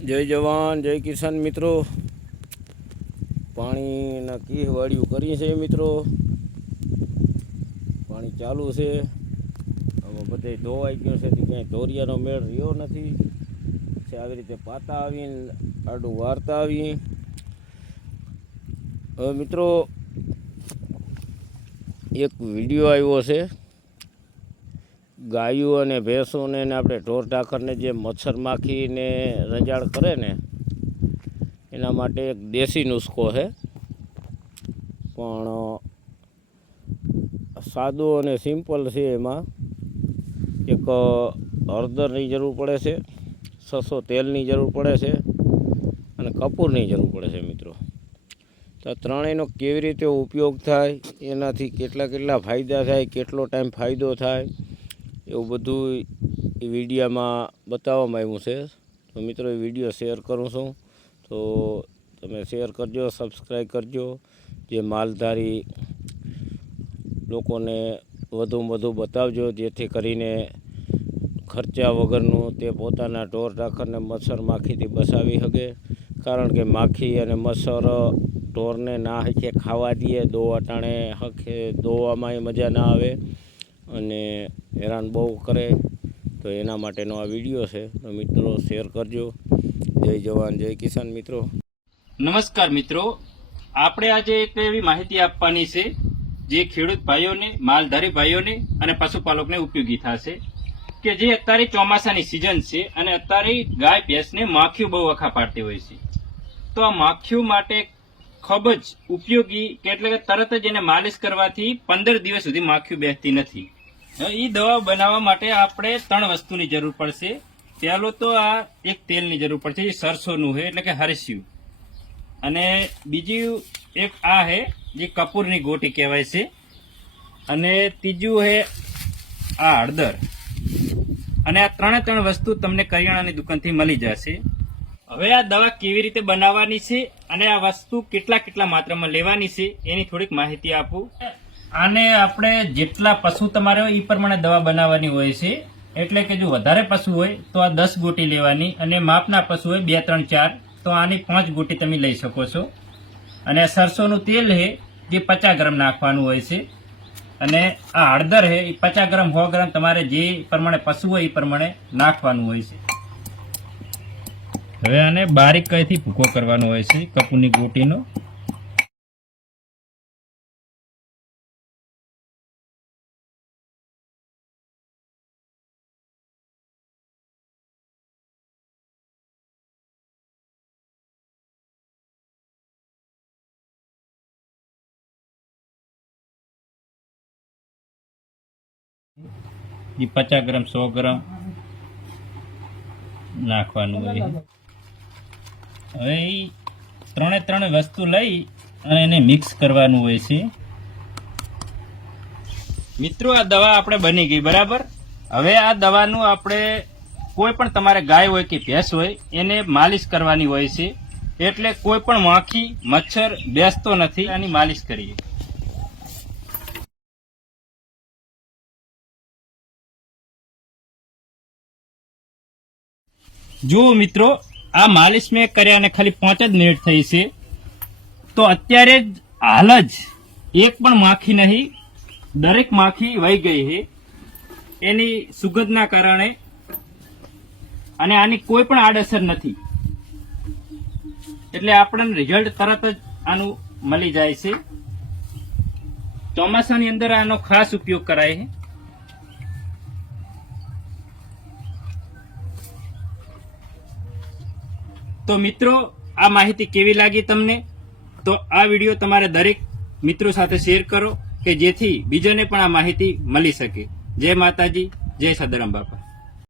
જય જવાન, જય કિસાન મિત્રો. પાણીના કી વાળ્યું કરી છે મિત્રો. પાણી ચાલુ છે. હવે બધે ધોવાઈ ગયું છે તે ક્યાંય ધોરિયાનો મેળ રહ્યો નથી. છે આવી રીતે પાતા આવીને આડું વારતા આવી હવે મિત્રો, એક વીડિયો આવ્યો છે. ગાયો અને ભેંસોને આપણે ઢોર ઢાખરને જે મચ્છર માખીને રંજાડ કરે ને, એના માટે એક દેશી નુસ્ખો છે. પણ સાદો અને સિમ્પલ છે એમાં. એક હળદરની જરૂર પડે છે સસો તેલની જરૂર પડે છે અને કપૂરની જરૂર પડે છે મિત્રો. તો ત્રણેયનો કેવી રીતે ઉપયોગ થાય, એનાથી કેટલા કેટલા ફાયદા થાય, કેટલો ટાઈમ ફાયદો થાય એવું બધું એ વિડીયામાં બતાવવામાં આવ્યું છે. તો મિત્રો, એ વીડિયો શેર કરું છું. તો તમે શેર કરજો સબસ્ક્રાઈબ કરજો. જે માલધારી લોકોને વધુમાં વધુ બતાવજો, જેથી કરીને ખર્ચા વગરનું તે પોતાના ઢોર ઢાખરને મચ્છર માખીથી બસાવી શકે. કારણ કે માખી અને મચ્છર ઢોરને ના હકે, ખાવા દઈએ, દોવા ટાણે હકે, દોવામાં મજા ના આવે. અને હેરાન બહુ કરે. તો એના માટેનો આ વીડિયો છે. તો મિત્રો શેર કરજો. જય જવાન, જય કિસાન મિત્રો. નમસ્કાર મિત્રો. આપણે આજે એક એવી માહિતી આપવાની છે, જે ખેડૂત ભાઈઓને, માલધારી ભાઈઓને અને પશુપાલકને ઉપયોગી થશે. કે જે અત્યારે ચોમાસાની સિઝન છે અને અત્યારે ગાય ભેંસને માખીઓ બહુ વખા પાડતી હોય છે. તો આ માખીઓ માટે ખૂબ જ ઉપયોગી, કે એટલે કે તરત જ એને માલિશ કરવાથી પંદર દિવસ સુધી માખીઓ બેસતી નથી. એ દવા બનાવવા માટે આપણે ત્રણ વસ્તુની જરૂર પડશે. પહેલો તો આ એક તેલની જરૂર પડશે, જે સરસોનું છે, એટલે કે હરસ્યું. અને બીજું એક આ છે, જે કપૂરની ગોટી કહેવાય છે. અને ત્રીજું છે આ હળદર. અને આ ત્રણે ત્રણ વસ્તુ તમને કરિયાણાની દુકાનથી મળી જશે. હવે આ દવા કેવી રીતે બનાવવાની છે અને આ વસ્તુ કેટલા કેટલા માત્રામાં લેવાની છે, એની થોડીક માહિતી આપું. આને આપણે જેટલા પશુ તમારે હોય એ પ્રમાણે દવા બનાવવાની હોય છે. એટલે કે જો વધારે પશુ હોય, તો આ દસ ગોટી લેવાની અને માપના પશુ હોય બે, ત્રણ, ચાર, તો આની પાંચ ગોટી તમે લઈ શકો છો. અને સરસોનું તેલ છે જે પચાસ ગ્રામ નાખવાનું હોય છે. અને આ હળદર છે એ પચાસ ગ્રામ, સો ગ્રામ તમારે જે પ્રમાણે પશુ હોય એ પ્રમાણે નાખવાનું હોય છે. હવે આને બારીક કઈથી ભૂકો કરવાનો હોય છે, કપૂરની ગોટીનો? પચાસ ગ્રામ, સો ગ્રામ નાખવાનું હોય. હવે એ ત્રણે ત્રણ વસ્તુ લઈ અને એને મિક્સ કરવાનું હોય છે. મિત્રો, આ દવા આપણે બની ગઈ, બરાબર? હવે આ દવાનું આપણે કોઈ પણ તમારે ગાય હોય કે ભેંસ હોય, એને માલિશ કરવાની હોય છે. એટલે કોઈ પણ માખી મચ્છર, બેસતો નથી, આની માલિશ કરીએ. જુઓ મિત્રો, આ માલિશ મેં કર્યાને ખાલી પાંચ જ મિનિટ થઈ છે. તો અત્યારે જ હાલ જ એક પણ માખી નહીં, દરેક માખી વહી ગઈ છે. એની સુગંધના કારણે અને આની કોઈ પણ આડઅસર નથી. એટલે આપણને રિઝલ્ટ તરત જ આનું મળી જાય છે. ચોમાસાની અંદર આનો ખાસ ઉપયોગ કરાય છે. તો મિત્રો, આ માહિતી કેવી લાગી તમને? તો આ વીડિયો તમારે દરેક મિત્રો સાથે શેર કરો કે જેથી બીજાને પણ આ માહિતી મળી શકે. જય માતાજી, જય સદરામ બાપા.